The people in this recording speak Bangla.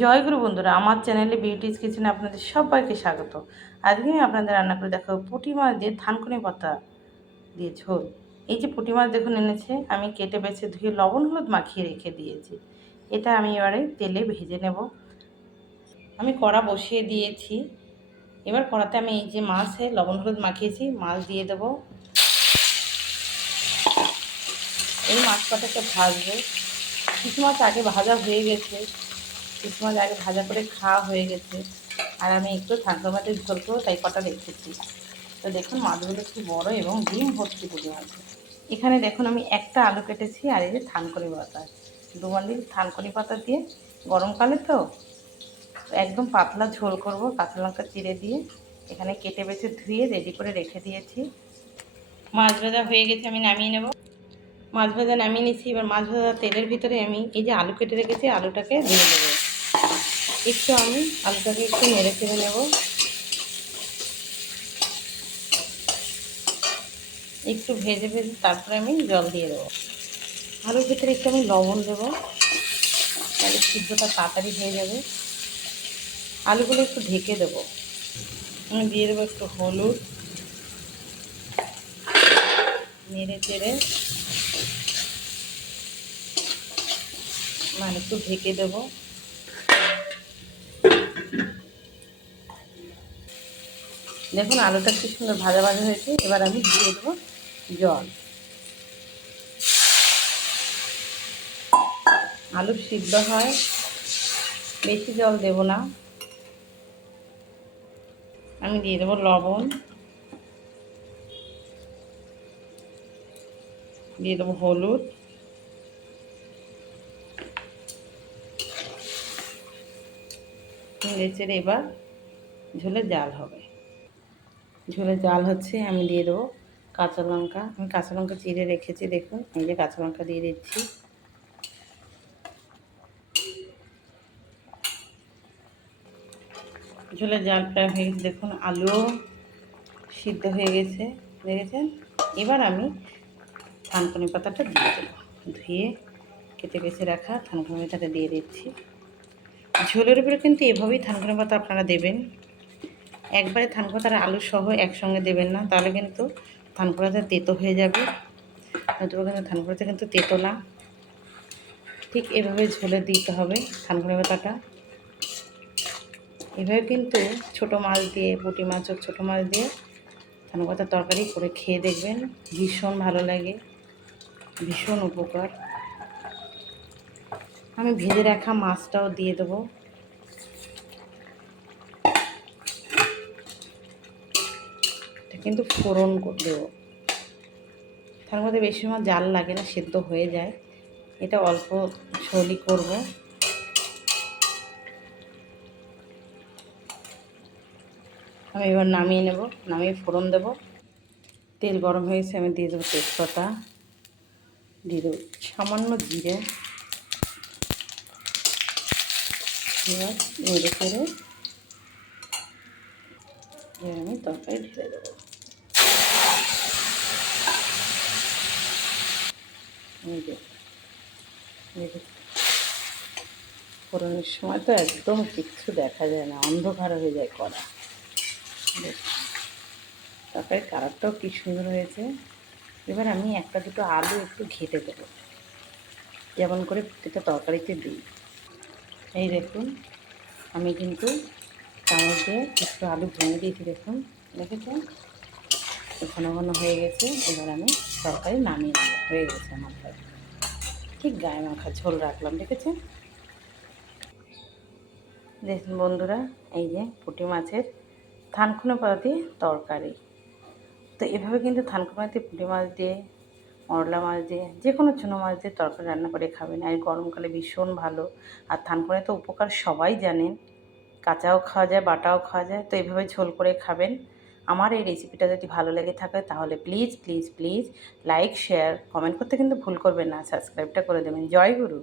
জয়গুরু বন্ধুরা, আমার চ্যানেলে বিউটিজ কিচেনে আপনাদের সবাইকে স্বাগত। আজকে আমি আপনাদের রান্না করে দেখাবো পুঁটি মাছ দিয়ে থানকুনি পাতা দিয়ে ঝোল। এই যে পুঁটি মাছ দেখুন এনেছে, আমি কেটে বেছে ধুয়ে লবণ হলুদ মাখিয়ে রেখে দিয়েছি। এটা আমি এবারে তেলে ভেজে নেব। আমি কড়া বসিয়ে দিয়েছি। এবার কড়াতে আমি এই যে মাছে লবণ হলুদ মাখিয়েছি মাছ দিয়ে দেবো। এই মাছ কটাকে ভাজবো। কিছু মাছ আগে ভাজা হয়ে গেছে, কিছু মাছ আগে ভাজা করে খাওয়া হয়ে গেছে, আর আমি একটু থানকুনি মাছের ঝোল করবো তাই কটা রেখেছি। তো দেখুন মাছগুলো কি বড় এবং ডিম ভর্তি পুঁটি মাছ। এখানে দেখুন আমি একটা আলু কেটেছি, আর এই যে থানকুনি পাতা, দু বান্ডিল থানকুনি পাতা দিয়ে গরমকালে তো একদম পাতলা ঝোল করব। কাঁচা লঙ্কা চিড়ে দিয়ে এখানে কেটে বেছে ধুয়ে রেডি করে রেখে দিয়েছি। মাছ ভাজা হয়ে গেছে, আমি নামিয়ে নেব। মাছ ভাজা নামিয়ে নিয়েছি। এবার মাছ ভাজা তেলের ভিতরে আমি এই যে আলু কেটে রেখেছি আলুটাকে দিয়ে দেবো। একটু আমি আলুটাকে একটু নেড়ে চেড়ে নেব। একটু ভেজে ভেজে তারপরে আমি জল দিয়ে দেবো। আলুর ভিতরে একটু আমি লবণ দেবো, তাহলে সিদ্ধটা তাড়াতাড়ি হয়ে যাবে। আলুগুলো একটু ঢেকে দেবো। আমি দিয়ে দেবো একটু হলুদ, নেড়ে চেড়ে একটু ঢেকে দেবো। দেখুন আলুটা কি সুন্দর ভাজা ভাজা হয়েছে। এবার আমি দিয়ে দেবো জল। আলু সিদ্ধ হয়, বেশি জল দেব না। আমি দিয়ে দেবো লবণ, দিয়ে দেবো হলুদ, নেড়ে চেড়ে এবার ঝোলের জাল হবে। ঝোলের জাল হচ্ছে, আমি দিয়ে দেবো কাঁচা লঙ্কা। আমি কাঁচা লঙ্কা চিড়ে রেখেছি, দেখুন এই যে কাঁচা লঙ্কা দিয়ে দিচ্ছি। ঝোলের জাল প্রায় হয়ে গেছে, দেখুন আলুও সিদ্ধ হয়ে গেছে, দেখেছেন। এবার আমি থানকুনি পাতাটা দিয়ে দেবো, ধুয়ে কেটে বেছে রাখা থানকুনি পাতাটা দিয়ে দিচ্ছি। ঝোলের উপরে কিন্তু এভাবেই থানকুনি পাতা আপনারা দেবেন। একবারে থানকুনি পাতার আলু সহ একসঙ্গে দেবেন না, তাহলে কিন্তু থানকুনি পাতা তেতো হয়ে যাবে। নতুবা কিন্তু থানকুনি পাতা কিন্তু তেতো না। ঠিক এভাবে ঝোলে দিতে হবে থানকুনি পাতাটা। এভাবে কিন্তু ছোটো মাছ দিয়ে, পুঁটি মাছ হোক ছোটো মাছ দিয়ে থানকুনি পাতার তরকারি করে খেয়ে দেখবেন, ভীষণ ভালো লাগে, ভীষণ উপকার। আমি ভেজে রাখা মাছটাও দিয়ে দেবো। এটা কিন্তু ফোড়ন দেবো। তার মধ্যে বেশি সময় জাল লাগে না, সেদ্ধ হয়ে যায়। এটা অল্প ঝোলই করব। আমি এবার নামিয়ে নেব, নামিয়ে ফোড়ন দেব। তেল গরম হয়েছে, আমি দিয়ে দেবো তেজপাতা, দিয়ে দেবো সামান্য জিরে। এবার নেড়ে চেড়ে এবার আমি তরকারি ঢেলে দেবো। ফোড়নের সময় তো একদম কিচ্ছু দেখা যায় না, অন্ধকার হয়ে যায় কড়া। তরকারির কালারটাও কী সুন্দর হয়েছে। এবার আমি একটা দুটো আলু একটু ঘেটে দেবো, যেমন করে প্রতিটা তরকারিতে দিই। এই দেখুন আমি কিন্তু চামচ দিয়ে একটু আলু ভেঙে দিয়েছি, দেখুন দেখেছেন ঘন ঘন হয়ে গেছে। এবার আমি তরকারি নামিয়ে নেব, হয়ে গেছে আমার তরকারি। ঠিক গায়ে মাখা ঝোল রাখলাম, দেখেছেন। দেখুন বন্ধুরা, এই যে পুঁটি মাছের থানকুনি পাতা দিয়ে তরকারি। তো এভাবে কিন্তু থানকুনি পাতা দিয়ে পুঁটি মাছ দিয়ে, মরলা মাছ দিয়ে, যে কোনো চুনো মাছ দিয়ে তরকারি রান্না করে খাবেন, আর গরমকালে ভীষণ ভালো। আর থানকুনি তো উপকার সবাই জানেন, কাঁচাও খাওয়া যায়, বাটাও খাওয়া যায়। তো এইভাবে ঝোল করে খাবেন। আমার এই রেসিপিটা যদি ভালো লেগে থাকে তাহলে please please please like, share, comment করতে কিন্তু ভুল করবেন না। সাবস্ক্রাইবটা করে দেবেন। জয় গুরু।